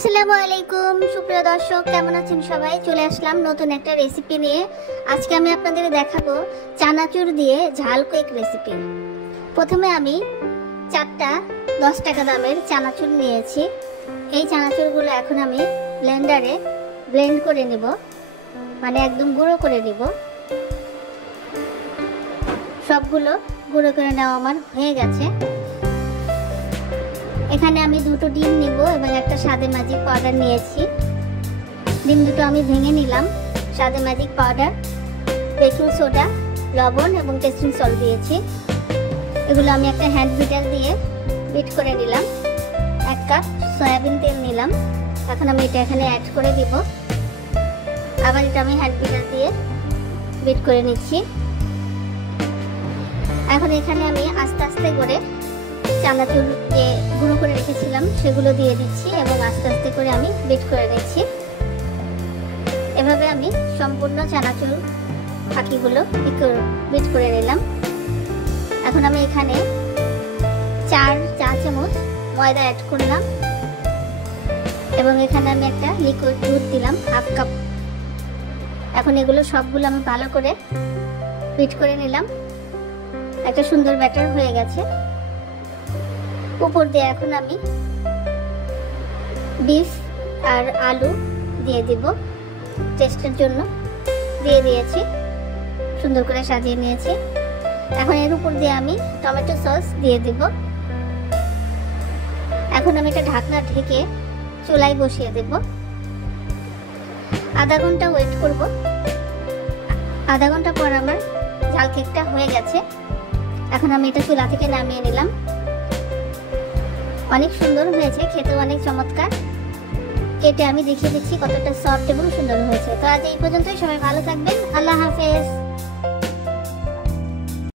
আসসালামু আলাইকুম সুপ্রিয় দর্শক, কেমন আছেন সবাই? চলে আসলাম নতুন একটা রেসিপি নিয়ে। আজকে আমি আপনাদের দেখাবো চানাচুর দিয়ে ঝাল কেক রেসিপি। প্রথমে আমি 4টা 10 টাকা দামের চানাচুর নিয়েছি। এই চানাচুরগুলো এখন আমি ব্লেন্ডারে ব্লেন্ড করে নিব, মানে একদম গুঁড়ো করে নিব। সবগুলো গুঁড়ো করে নেওয়া আমার হয়ে গেছে। এখানে আমি 2টো ডিম নিব এবং একটা স্বাদে ম্যাজিক পাউডার নিয়েছি। ডিম দুটো আমি ভেঙে নিলাম। স্বাদে ম্যাজিক পাউডার, বেকিং সোডা, লবণ এবং টেস্টিং সল্ট দিয়েছি। এগুলো আমি একটা হ্যান্ড বিটার দিয়ে বিট করে নিলাম। 1 কাপ সয়াবিন তেল নিলাম। এখন আমি এটা এখানে অ্যাড করে দিব। আবার এটা আমি হ্যান্ড বিটার দিয়ে বিট করে নিচ্ছি। এখন এখানে আমি আস্তে আস্তে করে চানাচুর যে গুঁড়ো করে রেখেছিলাম সেগুলো দিয়ে দিচ্ছি এবং আস্তে আস্তে করে আমি বিট করে নিচ্ছি। এভাবে আমি সম্পূর্ণ চানাচুর ফাঁকিগুলো বিট করে নিলাম। এখন আমি এখানে 4 চা চামচ ময়দা অ্যাড করলাম এবং এখানে আমি একটা লিকুইড দুধ দিলাম 1/2 কাপ। এখন এগুলো সবগুলো আমি ভালো করে বিট করে নিলাম। একটা সুন্দর ব্যাটার হয়ে গেছে। উপর দিয়ে এখন আমি বিফ আর আলু দিয়ে দিব, টেস্টের জন্য দিয়ে দিয়েছি। সুন্দর করে সাজিয়ে নিয়েছি। এখন এর উপর দিয়ে আমি টমেটো সস দিয়ে দিব। এখন আমি এটা ঢাকনা ঢেকে চুলায় বসিয়ে দেব। আধা ঘন্টা ওয়েট করব। আধা ঘন্টা পর আমার ঝাল কেকটা হয়ে গেছে। এখন আমি এটা চুলা থেকে নামিয়ে নিলাম। অনেক সুন্দর হয়েছে, খেতে অনেক চমৎকার। কেটে আমি দেখিয়ে দিচ্ছি কতটা সফট এবং সুন্দর হয়েছে। তো আজ এই পর্যন্তই। সবাই ভালো থাকবেন। আল্লাহ হাফেজ।